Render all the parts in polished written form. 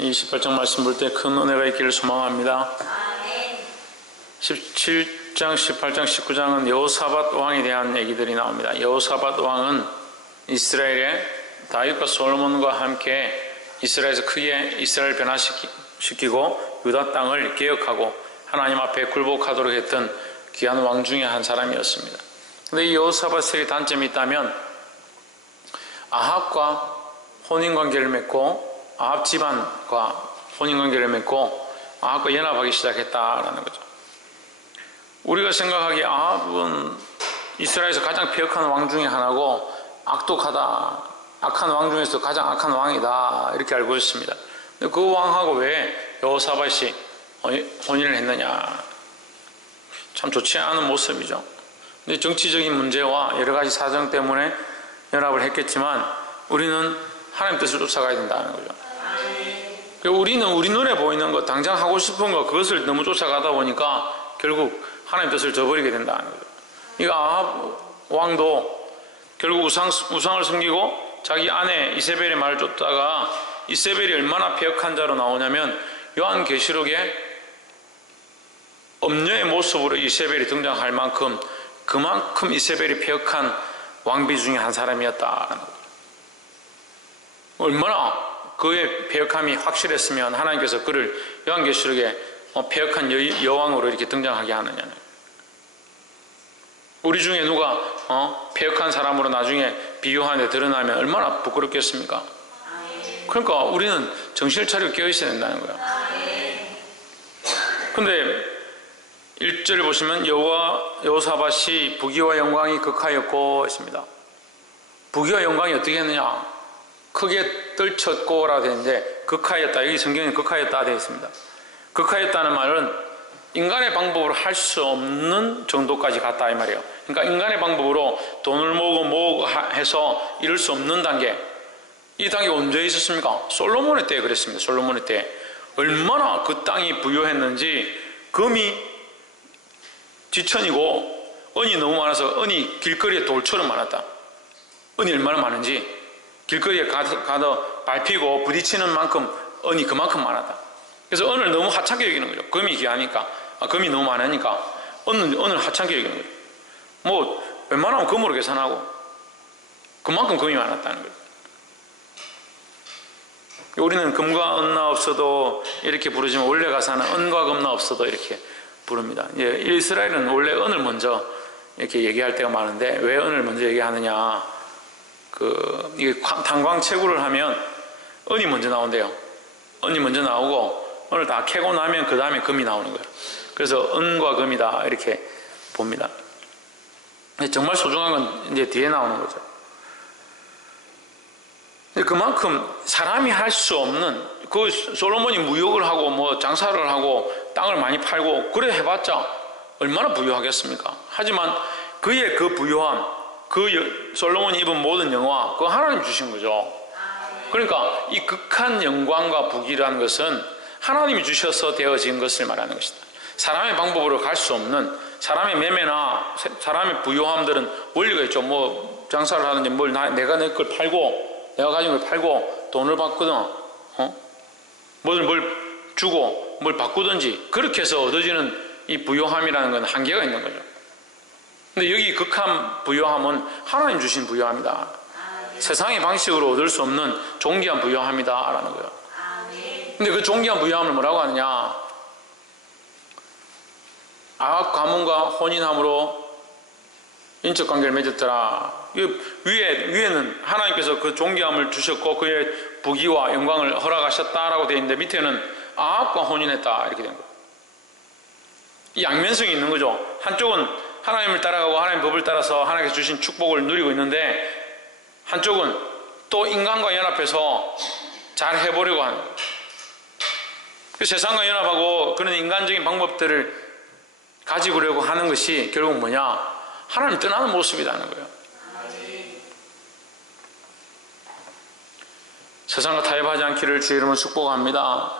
이 18장 말씀 볼 때 큰 은혜가 있기를 소망합니다. 17장, 18장, 19장은 여호사밧 왕에 대한 얘기들이 나옵니다. 여호사밧 왕은 이스라엘의 다윗과 솔로몬과 함께 이스라엘에서 크게 이스라엘 변화시키고 유다 땅을 개혁하고 하나님 앞에 굴복하도록 했던 귀한 왕 중에 한 사람이었습니다. 그런데 이 여호사밧에게 단점이 있다면 아합과 혼인관계를 맺고 아합 집안과 혼인관계를 맺고 아합과 연합하기 시작했다라는 거죠. 우리가 생각하기에 아합은 이스라엘에서 가장 폐역한 왕 중에 하나고 악독하다, 악한 왕 중에서 가장 악한 왕이다 이렇게 알고 있습니다. 근데 그 왕하고 왜 여호사밧이 혼인을 했느냐, 참 좋지 않은 모습이죠. 근데 정치적인 문제와 여러 가지 사정 때문에 연합을 했겠지만 우리는 하나님 뜻을 쫓아가야 된다는 거죠. 우리는 우리 눈에 보이는 것, 당장 하고 싶은 것, 그것을 너무 쫓아가다 보니까 결국 하나님 뜻을 저버리게 된다는 거죠. 이 아합 왕도 결국 우상을 섬기고 자기 아내 이세벨의 말을 쫓다가 이세벨이 얼마나 폐역한 자로 나오냐면 요한계시록에 엄녀의 모습으로 이세벨이 등장할 만큼 그만큼 이세벨이 폐역한 왕비 중에 한 사람이었다는 거죠. 얼마나 그의 폐역함이 확실했으면 하나님께서 그를 요한계시록에 폐역한 여왕으로 이렇게 등장하게 하느냐는. 우리 중에 누가 폐역한 사람으로 나중에 비유하는데 드러나면 얼마나 부끄럽겠습니까? 그러니까 우리는 정신을 차리고 깨어있어야 된다는 거예요. 근데 1절 보시면 여호사밧이 부귀와 영광이 극하였고 했습니다. 부귀와 영광이 어떻게 했느냐? 크게 떨쳤고 라고 되어 있는데 극하였다, 여기 성경에 극하였다 되어 있습니다. 극하였다는 말은 인간의 방법으로 할 수 없는 정도까지 갔다 이 말이에요. 그러니까 인간의 방법으로 돈을 모으고 해서 이룰 수 없는 단계, 이 단계가 언제 있었습니까? 솔로몬의 때에 그랬습니다. 솔로몬의 때 얼마나 그 땅이 부유했는지, 금이 지천이고 은이 너무 많아서 은이 길거리에 돌처럼 많았다. 은이 얼마나 많은지 길거리에 가도 밟히고 부딪히는 만큼 은이 그만큼 많았다. 그래서 은을 너무 하찮게 여기는 거죠. 금이 귀하니까, 금이 너무 많으니까 은을 하찮게 여기는 거죠. 뭐 웬만하면 금으로 계산하고 그만큼 금이 많았다는 거죠. 우리는 금과 은나 없어도 이렇게 부르지만 원래 가사는 은과 금나 없어도 이렇게 부릅니다. 이스라엘은 원래 은을 먼저 이렇게 얘기할 때가 많은데 왜 은을 먼저 얘기하느냐? 이게 탄광채굴을 하면 은이 먼저 나온대요. 은이 먼저 나오고 은을 다 캐고 나면 그 다음에 금이 나오는 거예요. 그래서 은과 금이다 이렇게 봅니다. 정말 소중한 건 이제 뒤에 나오는 거죠. 그만큼 사람이 할 수 없는, 그 솔로몬이 무역을 하고 뭐 장사를 하고 땅을 많이 팔고 그래 해봤자 얼마나 부유하겠습니까? 하지만 그의 그 부유함, 그 솔로몬이 입은 모든 영화, 그거 하나님 주신 거죠. 그러니까 이 극한 영광과 부귀라는 것은 하나님이 주셔서 되어진 것을 말하는 것이다. 사람의 방법으로 갈 수 없는, 사람의 매매나 사람의 부유함들은 원리가 있죠. 뭐 장사를 하는데 내가 내 걸 팔고, 내가 가진 걸 팔고 돈을 받거든, 뭘 주고 뭘 바꾸든지 그렇게 해서 얻어지는 이 부유함이라는 건 한계가 있는 거죠. 근데 여기 극한 부유함은 하나님 주신 부유함이다. 세상의 방식으로 얻을 수 없는 존귀한 부유함이다 라는 거예요. 근데 그 존귀한 부유함을 뭐라고 하느냐? 아합 가문과 혼인함으로 인척관계를 맺었더라. 위에는 하나님께서 그 존귀함을 주셨고 그의 부귀와 영광을 허락하셨다라고 되어 있는데 밑에는 아합과 혼인했다 이렇게 된 거예요. 이 양면성이 있는 거죠. 한쪽은 하나님을 따라가고 하나님 법을 따라서 하나님께서 주신 축복을 누리고 있는데 한쪽은 또 인간과 연합해서 잘 해보려고 하는 거예요. 세상과 연합하고 그런 인간적인 방법들을 가지고려고 하는 것이 결국 뭐냐? 하나님 떠나는 모습이라는 거예요. 세상과 타협하지 않기를 주의 이름으로 축복합니다.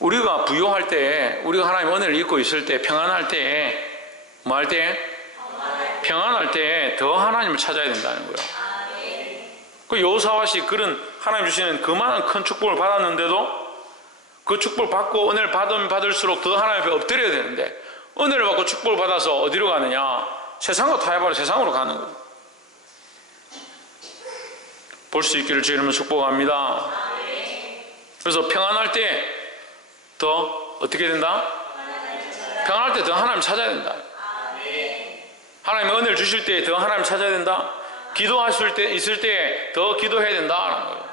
우리가 부유할 때에, 우리가 하나님 은혜를 입고 있을 때, 평안할 때에, 뭐 할 때에? 평안할 때에 더 하나님을 찾아야 된다는 거예요. 그 여호사밧이 그런 하나님 주시는 그만한 큰 축복을 받았는데도 그 축복을 받고 은혜를 받으면 받을수록 더 하나님 앞에 엎드려야 되는데 은혜를 받고 축복을 받아서 어디로 가느냐? 세상과 타협하러 세상으로 가는 거예요. 볼 수 있기를 주의 이름으로 축복합니다. 그래서 평안할 때 더 어떻게 된다? 평안할 때 더 하나님 찾아야 된다. 하나님의 은혜를 주실 때 더 하나님 찾아야 된다. 기도하실 때 있을 때 더 기도해야 된다라는 거예요.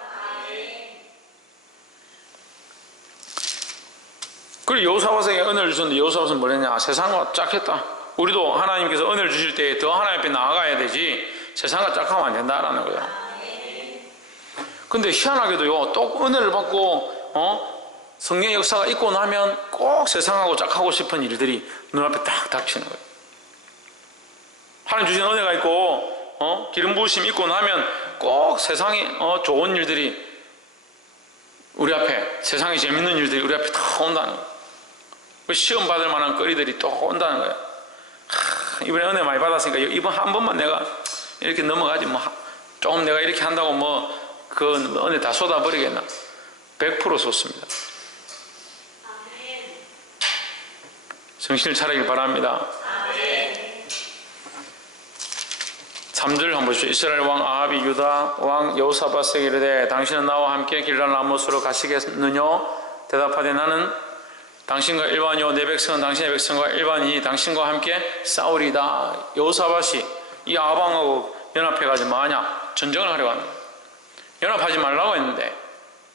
그리고 여호사밧에게 은혜를 주셨는데 여호사밧은 뭐랬냐? 세상과 짝했다. 우리도 하나님께서 은혜를 주실 때 더 하나님 앞에 나아가야 되지 세상과 짝하면 안 된다라는 거예요. 근데 희한하게도요, 또 은혜를 받고 성령의 역사가 있고 나면 꼭 세상하고 짝하고 싶은 일들이 눈앞에 딱 닥치는 거예요. 하나님 주신 은혜가 있고 기름 부으심이 있고 나면 꼭 세상에 좋은 일들이 우리 앞에, 세상에 재밌는 일들이 우리 앞에 다 온다는 거예요. 시험 받을 만한 거리들이 또 온다는 거예요. 이번에 은혜 많이 받았으니까 이번 한 번만 내가 이렇게 넘어가지 조금 내가 이렇게 한다고 그 은혜 다 쏟아버리겠나? 100% 쏟습니다. 정신을 차리길 바랍니다. 3절 한번 보십시오. 이스라엘 왕 아합이 유다 왕 여호사밧에게 이르되 당신은 나와 함께 길랄 라모스로 가시겠느냐? 대답하되 나는 당신과 일반이요 내 백성은 당신의 백성과 일반이 당신과 함께 싸우리다. 여호사밧이 이 아합왕하고 연합해가지고 뭐하냐? 전쟁을 하려고 합니다. 연합하지 말라고 했는데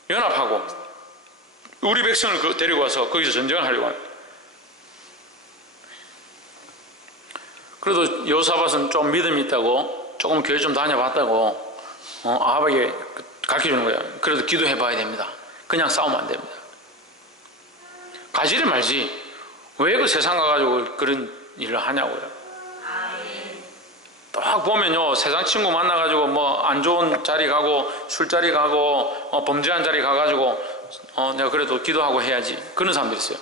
연합하고 우리 백성을 데리고 와서 거기서 전쟁을 하려고 합니다. 그래도 여호사밧은 좀 믿음이 있다고 조금 교회 좀 다녀봤다고 아합에게 가르쳐주는 거예요. 그래도 기도해 봐야 됩니다. 그냥 싸우면 안 됩니다. 가지를 말지 왜 그 세상 가가지고 그런 일을 하냐고요. 딱 보면요, 세상 친구 만나가지고 안 좋은 자리 가고 술자리 가고 범죄한 자리 가가지고 내가 그래도 기도하고 해야지 그런 사람들이 있어요.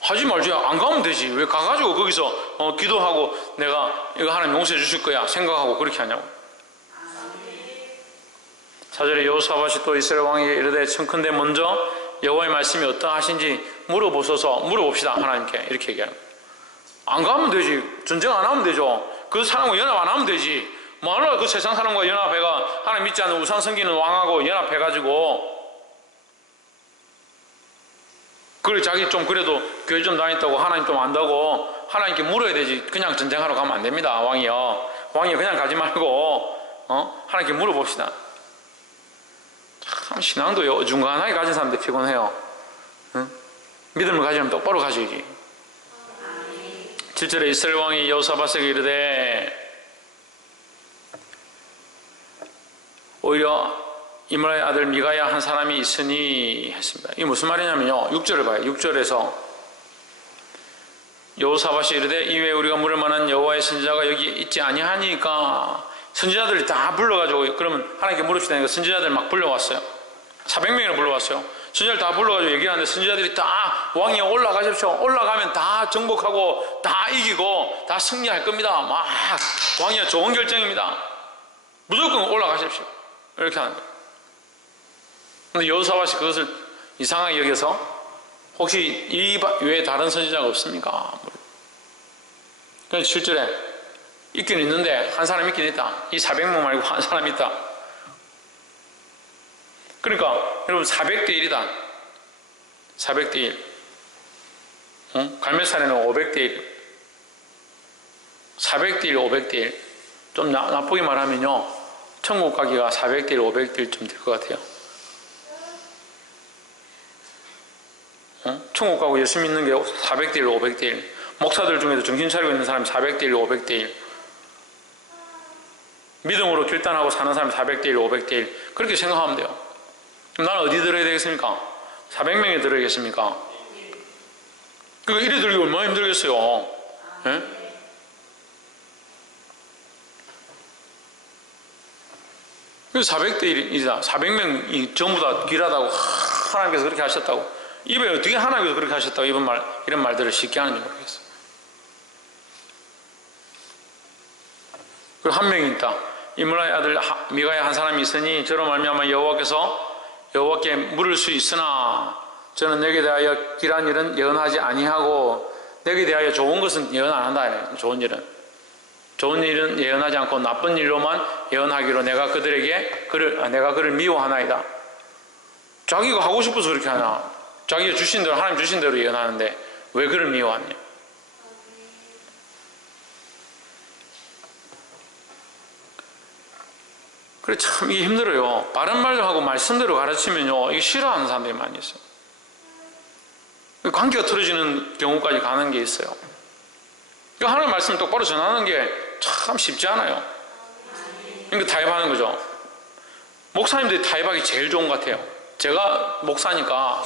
하지 말지, 안 가면 되지 왜 가가지고 거기서 기도하고 내가 이거 하나님 용서해 주실 거야 생각하고 그렇게 하냐고. 4절에 여호사밧이 또 이스라엘 왕에게 이르되 청컨대 먼저 여호와의 말씀이 어떠하신지 물어봅시다 하나님께 이렇게 얘기하는 거예요. 안 가면 되지, 전쟁 안 하면 되죠. 그 사람과 연합 안 하면 되지. 뭐하러 그 세상 사람과 연합해가 하나님 믿지 않는 우상 섬기는 왕하고 연합해가지고 그래 자기 좀 그래도 교회 좀 다녔다고 하나님 좀 안다고 하나님께 물어야 되지. 그냥 전쟁하러 가면 안 됩니다. 왕이요 그냥 가지 말고 하나님께 물어봅시다. 참 신앙도 어중간하게 가진 사람들 피곤해요. 응? 믿음을 가지려면 똑바로 가져야지. 7절에 이스라엘 왕이 여호사밧에게 이르되 오히려 이므라의 아들 미가야 한 사람이 있으니 했습니다. 이게 무슨 말이냐면요, 6절을 봐요. 6절에서 여호사밧이 이르되 이외에 우리가 물을 만한 여호와의 선지자가 여기 있지 아니하니까 선지자들이 다 불러가지고 그러면 하나님께 물읍시다. 선지자들 막 불러왔어요. 400명이나 불러왔어요. 선지자들 다 불러가지고 얘기하는데 선지자들이 다 왕이여 올라가십시오. 올라가면 다 정복하고 다 이기고 다 승리할 겁니다. 막 왕이여 좋은 결정입니다. 무조건 올라가십시오. 이렇게 하는 거예요. 근데 여호사밧이 그것을 이상하게 여겨서 혹시 이 외에 다른 선지자가 없습니까? 그래서 7절에 있긴 있는데 한 사람 있긴 있다. 이 400명 말고 한 사람 있다. 그러니까 여러분 400대 1이다. 400대 1. 갈멜산에는 500대 1. 400대 1, 500대 1. 좀 나쁘게 말하면요, 천국 가기가 400대 1, 500대 1쯤 될 것 같아요. 천국 가고 예수 믿는 게 400대 1, 500대 1. 목사들 중에도 정신 차리고 있는 사람이 400대 1, 500대 1. 믿음으로 결단하고 사는 사람이 400대 1, 500대 1. 그렇게 생각하면 돼요. 그럼 나는 어디 들어야 되겠습니까? 400명에 들어야겠습니까? 그러니까 이래 들기 얼마나 힘들겠어요. 예? 그래서 400대 1이다. 400명이 전부 다 길하다고 하나님께서 그렇게 하셨다고. 입에 어떻게 하나님께서 그렇게 하셨다고 이런 말들을 쉽게 하는지 모르겠어요. 그리고 한 명이 있다. 이므라의 아들 미가야 한 사람이 있으니 저로 말미암아 여호와께 물을 수 있으나 저는 내게 대하여 길한 일은 예언하지 아니하고 내게 대하여 좋은 것은 예언 안 한다. 좋은 일은 예언하지 않고 나쁜 일로만 예언하기로 내가 그를 미워하나이다. 자기가 하고 싶어서 그렇게 하나? 자기가 주신 대로, 하나님 주신 대로 예언하는데 왜 그를 미워하냐? 그래, 참 이게 힘들어요. 바른 말도 하고 말씀대로 가르치면요, 이게 싫어하는 사람들이 많이 있어요. 관계가 틀어지는 경우까지 가는 게 있어요. 하나님 말씀을 똑바로 전하는 게 참 쉽지 않아요. 그러니까 타협하는 거죠. 목사님들이 타협하기 제일 좋은 것 같아요. 제가 목사니까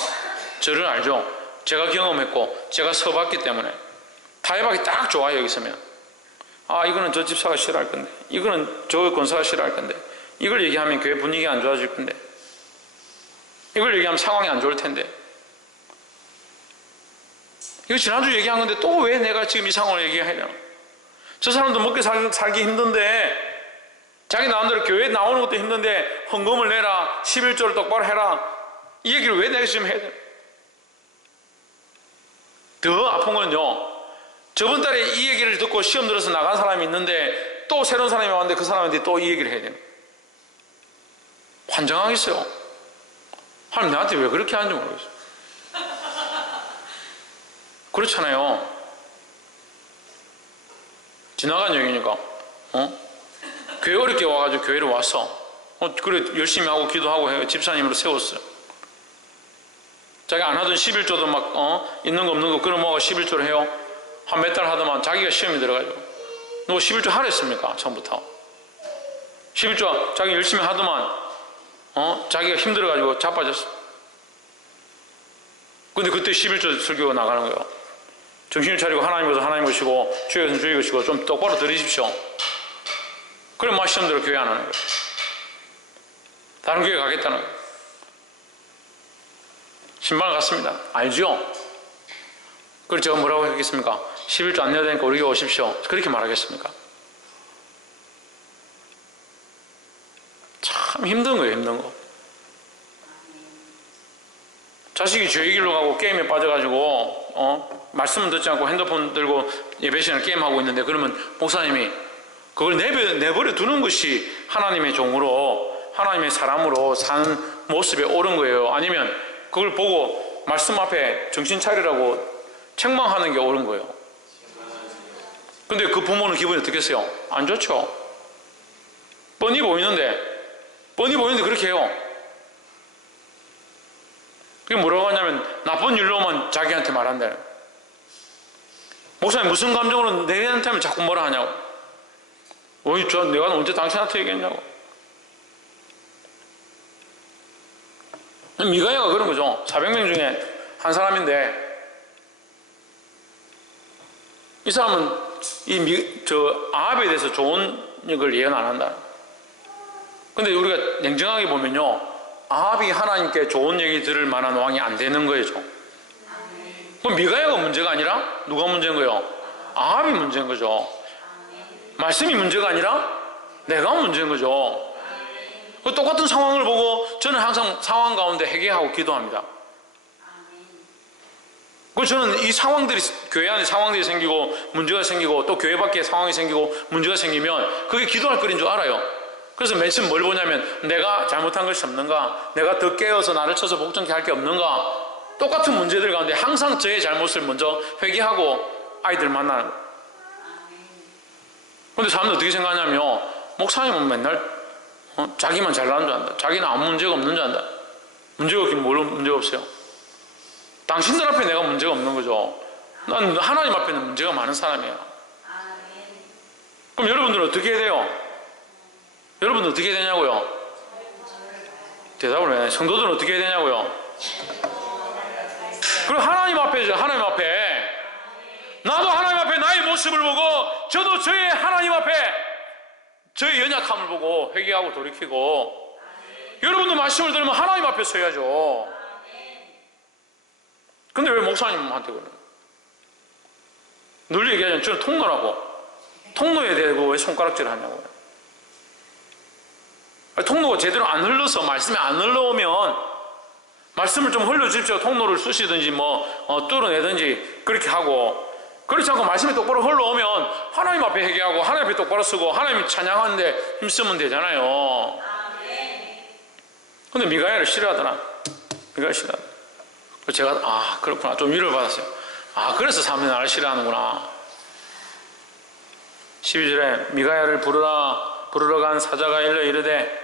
저를 알죠. 제가 경험했고 제가 서봤기 때문에 타협하기 딱 좋아요. 여기 있으면 이거는 저 집사가 싫어할 건데, 이거는 저 권사가 싫어할 건데, 이걸 얘기하면 교회 분위기가 안 좋아질 건데, 이걸 얘기하면 상황이 안 좋을 텐데, 이거 지난주 얘기한 건데 또 왜 내가 지금 이 상황을 얘기해야 되나? 저 사람도 먹고 살기 힘든데, 자기 나름대로 교회에 나오는 것도 힘든데 헌금을 내라, 11조를 똑바로 해라, 이 얘기를 왜 내가 지금 해야 되나? 더 아픈 건요, 저번 달에 이 얘기를 듣고 시험 들어서 나간 사람이 있는데 또 새로운 사람이 왔는데 그 사람한테 또 이 얘기를 해야 돼요. 환장하겠어요. 하나님 나한테 왜 그렇게 하는지 모르겠어요. 그렇잖아요. 지나간 얘기니까. 교회 어렵게 와가지고 교회를 왔어. 그래 열심히 하고 기도하고 해요. 집사님으로 세웠어요. 자기 안 하던 11조도 막 있는 거 없는 거 끌어모아서 11조를 해요. 한 몇 달 하더만 자기가 시험이 들어가지고, 너 11조 하라 했습니까? 처음부터 11조 자기 열심히 하더만 자기가 힘들어가지고 자빠졌어. 근데 그때 11조 설교가 나가는 거예요. 정신을 차리고 하나님 것을 하나님 것이고 주의 것은 주의 것이고 좀 똑바로 들으십시오. 그럼 막 시험대로 교회 안 하는 거예요. 다른 교회 가겠다는 거예요. 신발 갔습니다. 알죠? 그래서 제가 뭐라고 했겠습니까? 11조 안 내야 되니까 우리 교회 오십시오. 그렇게 말하겠습니까? 참 힘든 거예요. 힘든 거. 자식이 죄의 길로 가고 게임에 빠져가지고 말씀은 듣지 않고 핸드폰 들고 예배 시간에 게임하고 있는데, 그러면 목사님이 그걸 내버려 두는 것이 하나님의 종으로, 하나님의 사람으로 사는 모습에 옳은 거예요? 아니면 그걸 보고 말씀 앞에 정신 차리라고 책망하는 게 옳은 거예요? 근데 그 부모는 기분이 어떻겠어요? 안 좋죠. 뻔히 보이는데 그렇게 해요. 그게 뭐라고 하냐면 나쁜 일로만 자기한테 말한다. 목사님 무슨 감정으로 내한테 하면 자꾸 뭐라 하냐고. 내가 언제 당신한테 얘기했냐고. 미가야가 그런 거죠. 400명 중에 한 사람인데, 이 사람은 아합에 대해서 좋은 걸 예언 안 한다. 근데 우리가 냉정하게 보면요, 아합이 하나님께 좋은 얘기 들을 만한 왕이 안 되는 거예요. 그럼 미가야가 문제가 아니라 누가 문제인 거예요? 아합이 문제인 거죠. 말씀이 문제가 아니라 내가 문제인 거죠. 똑같은 상황을 보고 저는 항상 상황 가운데 회개하고 기도합니다. 그래서 저는 이 상황들이, 교회 안에 상황들이 생기고 문제가 생기고 또 교회 밖에 상황이 생기고 문제가 생기면 그게 기도할 거리인 줄 알아요. 그래서 맨 처음 뭘 보냐면, 내가 잘못한 것이 없는가, 내가 더 깨어서 나를 쳐서 복종케 할 게 없는가. 똑같은 문제들 가운데 항상 저의 잘못을 먼저 회개하고 아이들 만나는 거예요. 근데 사람들 어떻게 생각하냐면, 목사님은 맨날 자기만 잘나는 줄 안다, 자기는 아무 문제가 없는 줄 안다. 문제가 없긴 뭘 문제가 없어요? 당신들 앞에 내가 문제가 없는 거죠. 난 하나님 앞에는 문제가 많은 사람이에요. 그럼 여러분들은 어떻게 해야 돼요? 여러분들 어떻게 해야 되냐고요? 대답을 해. 성도들은 어떻게 해야 되냐고요? 그리고 하나님 앞에죠. 하나님 앞에 나도 하나님 앞에 나의 모습을 보고, 저도 저의 하나님 앞에 저의 연약함을 보고 회개하고 돌이키고, 여러분도 말씀을 들으면 하나님 앞에 서야죠. 근데 왜 목사님한테 그래요? 늘 얘기하잖아요. 저는 통로라고. 통로에 대고 왜 손가락질을 하냐고요. 통로가 제대로 안 흘러서 말씀이 안 흘러오면 말씀을 좀 흘려주십시오. 통로를 쑤시든지 뚫어내든지 그렇게 하고, 그렇지 않고 말씀이 똑바로 흘러오면 하나님 앞에 회개하고 하나님 앞에 똑바로 쓰고 하나님 찬양하는데 힘쓰면 되잖아요. 근데 미가야를 싫어하더라. 미가야 싫어하더라. 제가 그렇구나 좀 위로를 받았어요. 그래서 사람들이 나를 싫어하는구나. 12절에 미가야를 부르러 간 사자가 일러 이르되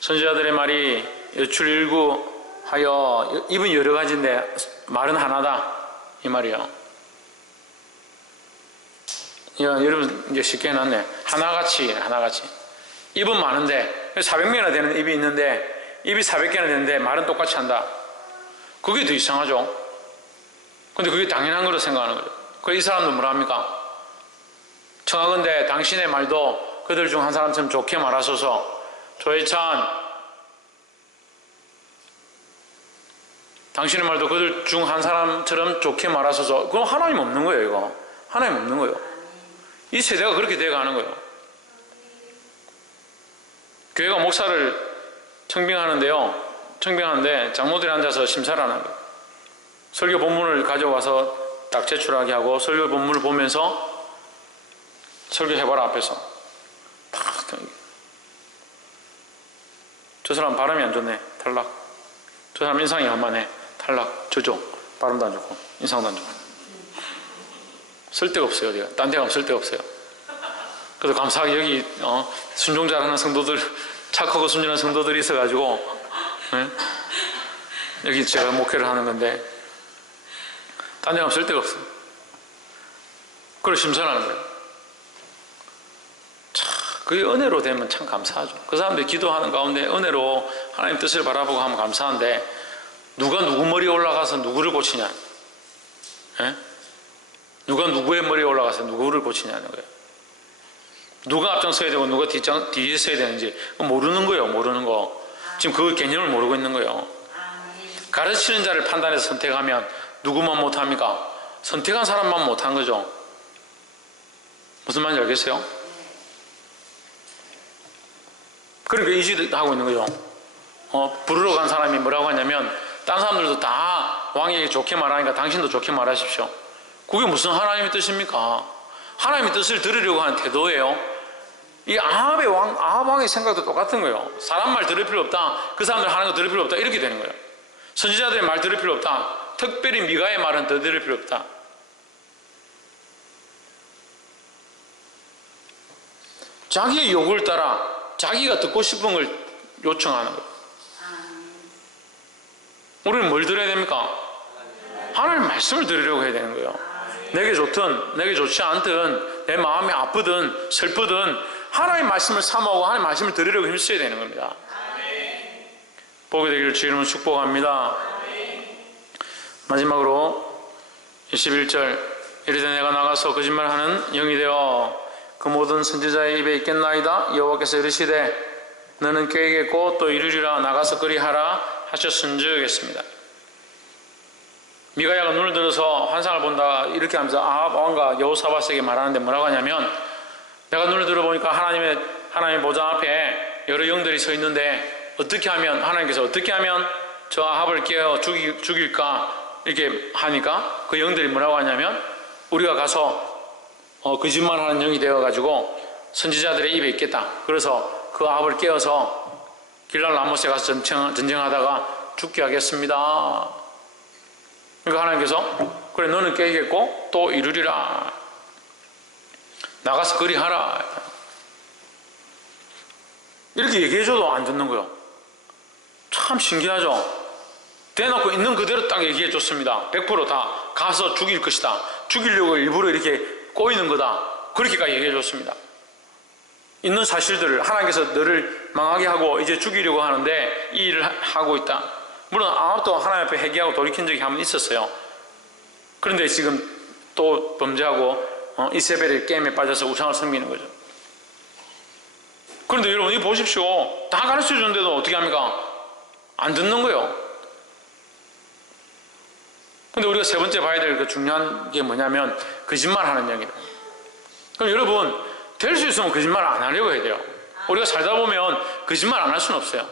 선지자들의 말이 여출일구하여, 입은 여러 가지인데 말은 하나다 이 말이요. 여러분 이제 쉽게 해놨네. 하나같이 입은 많은데 400명이나 되는 입이 있는데 입이 400개나 되는데 말은 똑같이 한다. 그게 더 이상하죠. 근데 그게 당연한 거로 생각하는 거예요. 그래서 이 사람도 뭐라 합니까? 청하건대 당신의 말도 그들 중 한 사람처럼 좋게 말하소서. 조회찬, 당신의 말도 그들 중 한 사람처럼 좋게 말하소서. 그건 하나님 없는 거예요. 이거 하나님 없는 거예요. 이 세대가 그렇게 돼가는 거예요. 교회가 목사를 청빙하는데 장로들이 앉아서 심사를 하는 거예요. 설교 본문을 가져와서 딱 제출하게 하고 설교 본문을 보면서 설교해봐라 앞에서 탁. 저 사람 발음이 안 좋네. 탈락. 저 사람 인상이 한만해. 탈락. 저쪽 발음도 안 좋고 인상도 안 좋고 쓸데가 없어요. 어디가 딴 데 가면 쓸데가 없어요. 그래서 감사하게 여기 순종 잘하는 성도들, 착하고 순전한 성도들이 있어가지고 여기 제가 목회를 하는 건데 딴 데 가면 쓸데가 없어요. 그걸 심사하는 거예요. 그게 은혜로 되면 참 감사하죠. 그 사람들이 기도하는 가운데 은혜로 하나님 뜻을 바라보고 하면 감사한데, 누가 누구 머리에 올라가서 누구를 고치냐, 누가 누구의 머리에 올라가서 누구를 고치냐는 거예요. 누가 앞장서야 되고 누가 뒤에 서야 되는지 모르는 거예요. 모르는 거. 지금 그 개념을 모르고 있는 거예요. 가르치는 자를 판단해서 선택하면 누구만 못합니까? 선택한 사람만 못한 거죠. 무슨 말인지 알겠어요? 그러니까 이지하고 있는 거죠. 부르러 간 사람이 뭐라고 하냐면, 딴 사람들도 다 왕에게 좋게 말하니까 당신도 좋게 말하십시오. 그게 무슨 하나님의 뜻입니까? 하나님의 뜻을 들으려고 하는 태도예요. 이 아합 왕의 생각도 똑같은 거예요. 사람 말 들을 필요 없다. 그 사람들 하는 거 들을 필요 없다. 이렇게 되는 거예요. 선지자들의 말 들을 필요 없다. 특별히 미가의 말은 더 들을 필요 없다. 자기의 요구를 따라 자기가 듣고 싶은 걸 요청하는 거예요. 우리는 뭘 들어야 됩니까? 하나님의 말씀을 들으려고 해야 되는 거예요. 내게 좋든 내게 좋지 않든 내 마음이 아프든 슬프든 하나님의 말씀을 사모하고 하나님의 말씀을 들으려고 힘써야 되는 겁니다. 보게 되기를 주 이름으로 축복합니다. 마지막으로 21절, 이르되 내가 나가서 거짓말하는 영이 되어 그 모든 선지자의 입에 있겠나이다. 여호와께서 이르시되 너는 꾀겠고 또 이르리라. 나가서 그리하라 하셨은즉 했습니다. 미가야가 눈을 들어서 환상을 본다 이렇게 하면서 아합 왕과 여호사밧에게 말하는데 뭐라고 하냐면, 내가 눈을 들어보니까 하나님의 보좌 앞에 여러 영들이 서 있는데 어떻게 하면, 하나님께서 어떻게 하면 저 아합을 깨어 죽일까 이렇게 하니까 그 영들이 뭐라고 하냐면, 우리가 가서 거짓말하는 영이 되어가지고 선지자들의 입에 있겠다. 그래서 그 아합을 깨어서 길랄 라모스에 가서 전쟁하다가 죽게 하겠습니다. 그러니까 하나님께서 그래 너는 깨겠고 또 이루리라. 나가서 그리하라. 이렇게 얘기해줘도 안 듣는 거예요. 참 신기하죠. 대놓고 있는 그대로 딱 얘기해줬습니다. 100% 다 가서 죽일 것이다. 죽이려고 일부러 이렇게 꼬이는 거다. 그렇게까지 얘기해줬습니다. 있는 사실들을 하나님께서 너를 망하게 하고 이제 죽이려고 하는데 이 일을 하고 있다. 물론 아합도 하나님 앞에 회개하고 돌이킨 적이 한 번 있었어요. 그런데 지금 또 범죄하고 이세벨의 게임에 빠져서 우상을 섬기는 거죠. 그런데 여러분 이거 보십시오. 다 가르쳐 주는데도 어떻게 합니까? 안 듣는 거예요. 근데 우리가 세 번째 봐야 될 그 중요한 게 뭐냐면 거짓말하는 영이다. 그럼 여러분 될 수 있으면 거짓말 안 하려고 해야 돼요. 우리가 살다 보면 거짓말 안 할 수는 없어요.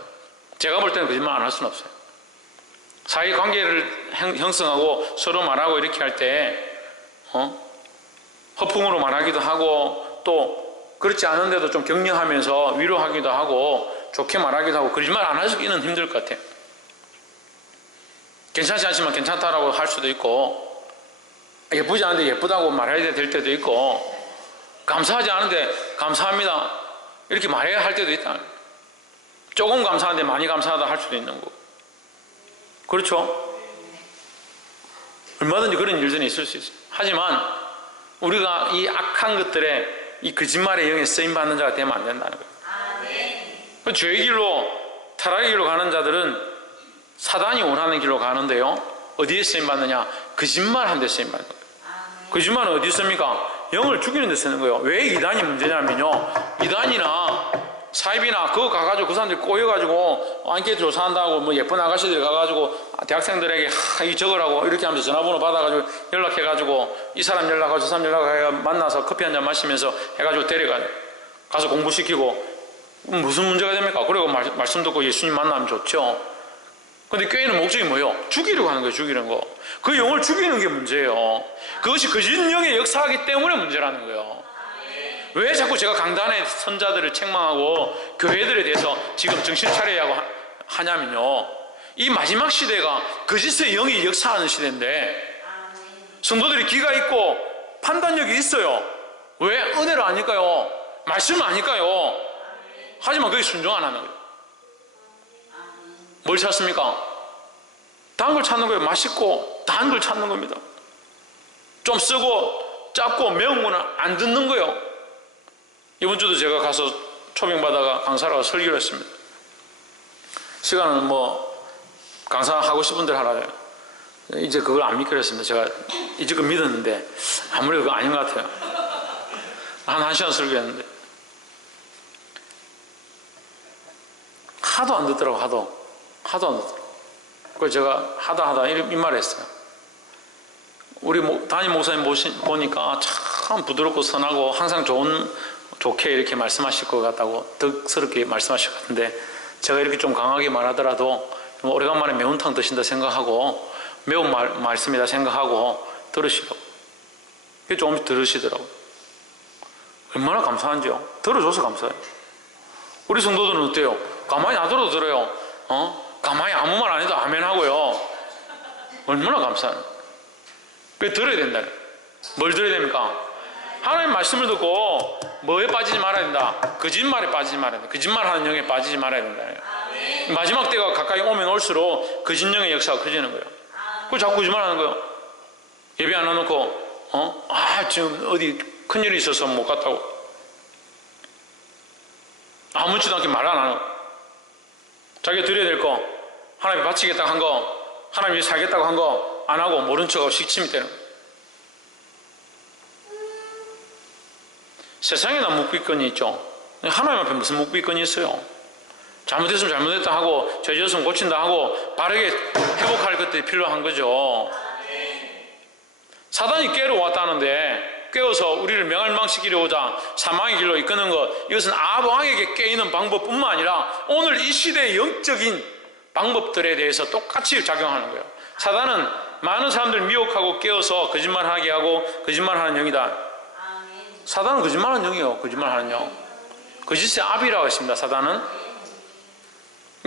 제가 볼 때는 거짓말 안 할 수는 없어요. 사이관계를 형성하고 서로 말하고 이렇게 할 때 허풍으로 말하기도 하고 또 그렇지 않은데도 좀 격려하면서 위로하기도 하고 좋게 말하기도 하고 거짓말 안 하기는 힘들 것 같아요. 괜찮지 않지만 괜찮다라고 할 수도 있고 예쁘지 않은데 예쁘다고 말해야 될 때도 있고 감사하지 않은데 감사합니다 이렇게 말해야 할 때도 있다. 조금 감사한데 많이 감사하다 할 수도 있는 거고. 그렇죠? 얼마든지 그런 일들이 있을 수 있어요. 하지만 우리가 이 악한 것들에 이 거짓말의 영에 쓰임받는 자가 되면 안 된다는 거예요. 죄의 길로 타락의 길로 가는 자들은 사단이 원하는 길로 가는데요. 어디에 쓰임받느냐? 거짓말하는 데 쓰임받는 거예요. 거짓말은 어디 씁니까? 영을 죽이는 데 쓰는 거예요. 왜 이단이 문제냐면요. 이단이나 사입이나 그거 가가지고 그 사람들이 꼬여가지고 안케이트 조사한다고 뭐 예쁜 아가씨들이 가가지고 대학생들에게 이 적으라고 이렇게 하면서 전화번호 받아가지고 연락해가지고 이 사람 연락하고 저 사람 연락하고 만나서 커피 한잔 마시면서 해가지고 데려가요. 가서 공부시키고 무슨 문제가 됩니까? 그리고 말씀 듣고 예수님 만나면 좋죠. 근데 교회는 목적이 뭐예요? 죽이려고 하는 거예요. 죽이는 거. 그 영을 죽이는 게 문제예요. 그것이 거짓 영의 역사하기 때문에 문제라는 거예요. 왜 자꾸 제가 강단의 선자들을 책망하고 교회들에 대해서 지금 정신 차려야 하고 하냐면요. 이 마지막 시대가 거짓의 영이 역사하는 시대인데 성도들이 귀가 있고 판단력이 있어요. 왜? 은혜를 아닐까요? 말씀을 아닐까요? 하지만 그게 순종 안 하는 거예요. 뭘 찾습니까? 단 걸 찾는 거예요. 맛있고 단 걸 찾는 겁니다. 좀 쓰고 짧고 매운 거는 안 듣는 거예요. 이번 주도 제가 가서 초빙받아가 강사라고 설교를 했습니다. 시간은 뭐 강사하고 싶은 대로 하라고요. 이제 그걸 안 믿기로 했습니다. 제가 이제껏 믿었는데 아무래도 그거 아닌 것 같아요. 한 시간 설교했는데 하도 안 듣더라고. 하도 안 듣더라고. 그래서 제가 하다 이 말을 했어요. 우리 담임 목사님 보니까 참 부드럽고 선하고 항상 좋게 이렇게 말씀하실 것 같다고 덕스럽게 말씀하실 것 같은데 제가 이렇게 좀 강하게 말하더라도 오래간만에 매운탕 드신다 생각하고 매운 말씀이다 생각하고 들으시라고. 그게 조금씩 들으시더라고. 얼마나 감사한지요. 들어줘서 감사해요. 우리 성도들은 어때요? 가만히 놔둬도 들어요. 가만히 아무 말 안 해도 아멘 하고요. 얼마나 감사해요. 그게 들어야 된다. 뭘 들어야 됩니까? 하나님 말씀을 듣고 뭐에 빠지지 말아야 된다. 거짓말에 빠지지 말아야 된다. 거짓말하는 영에 빠지지 말아야 된다. 마지막 때가 가까이 오면 올수록 거짓 영의 역사가 커지는 거예요. 그걸 자꾸 거짓말하는 거예요. 예배 안 해놓고 지금 어디 큰일이 있어서 못 갔다고 아무렇지도 않게 말 안 하는 거. 자기가 드려야 될 거 하나님이 바치겠다고 한 거 하나님이 살겠다고 한 거 안 하고 모른 척하고 식침이 되는 거. 세상에나 묵비권이 있죠. 하나님 앞에 무슨 묵비권이 있어요? 잘못했으면 잘못했다 하고 죄졌으면 고친다 하고 바르게 회복할 것들이 필요한 거죠. 사단이 깨러 왔다는데 깨어서 우리를 멸망시키려고자 사망의 길로 이끄는 것, 이것은 아방에게 깨이는 방법뿐만 아니라 오늘 이 시대의 영적인 방법들에 대해서 똑같이 작용하는 거예요. 사단은 많은 사람들 미혹하고 깨어서 거짓말하게 하고 거짓말하는 영이다. 사단은 거짓말하는 영이에요. 거짓말하는 영. 거짓의 압이라고 했습니다. 사단은.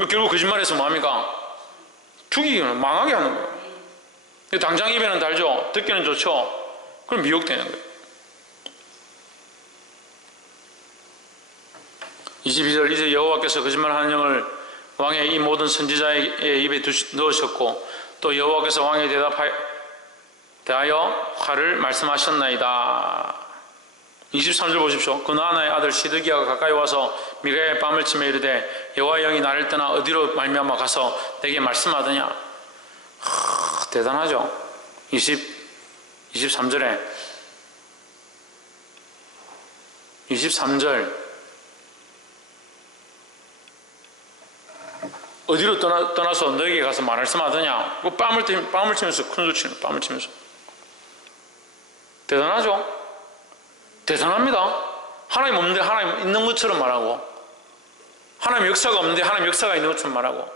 결국 거짓말해서 뭐합니까? 죽이기는 망하게 하는 거예요. 당장 입에는 달죠. 듣기는 좋죠. 그럼 미혹되는 거예요. 22절 이제 여호와께서 거짓말하는 영을 왕의 이 모든 선지자의 입에 넣으셨고 또 여호와께서 왕에 대하여 화를 말씀하셨나이다. 23절 보십시오. 그나아나의 아들 시드기야가 가까이 와서 미가의 뺨을 치며 이르되 여호와의 영이 나를 떠나 어디로 말미암아 가서 내게 말씀하더냐. 대단하죠. 23절에 23절 어디로 떠나서 너에게 가서 말씀하더냐. 그 뺨을 치면서 큰 소리 치는 뺨을 치면서 대단하죠. 대단합니다. 하나님 없는데 하나님 있는 것처럼 말하고 하나님 역사가 없는데 하나님 역사가 있는 것처럼 말하고,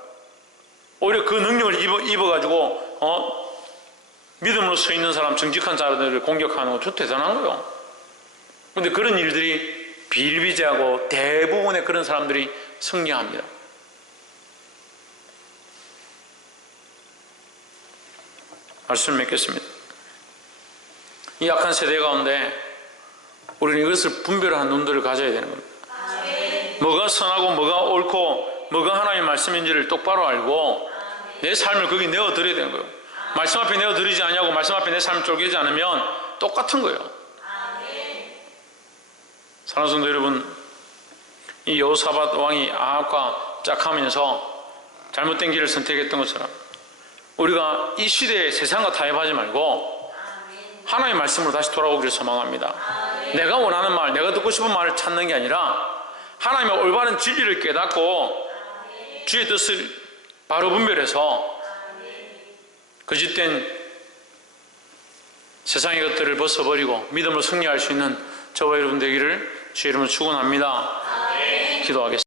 오히려 그 능력을 입어가지고 믿음으로 서 있는 사람, 정직한 자들을 공격하는 거 저 대단한 거예요. 그런데 그런 일들이 비일비재하고 대부분의 그런 사람들이 승리합니다. 말씀을 맺겠습니다. 이 약한 세대 가운데 우리는 이것을 분별하는 눈들을 가져야 되는 겁니다. 뭐가 선하고 뭐가 옳고 뭐가 하나님의 말씀인지를 똑바로 알고 내 삶을 거기 내어드려야 되는 거예요. 말씀 앞에 내어드리지 않냐고 말씀 앞에 내 삶을 쫄기지 않으면 똑같은 거예요. 사랑하는 성도 여러분, 이 여호사밧 왕이 아합과 짝하면서 잘못된 길을 선택했던 것처럼 우리가 이 시대에 세상과 타협하지 말고 하나님의 말씀으로 다시 돌아오기를 소망합니다. 내가 원하는 말, 내가 듣고 싶은 말을 찾는 게 아니라 하나님의 올바른 진리를 깨닫고 주의 뜻을 바로 분별해서 거짓된 세상의 것들을 벗어버리고 믿음으로 승리할 수 있는 저와 여러분 되기를 주의 이름으로 축원합니다. 기도하겠습니다.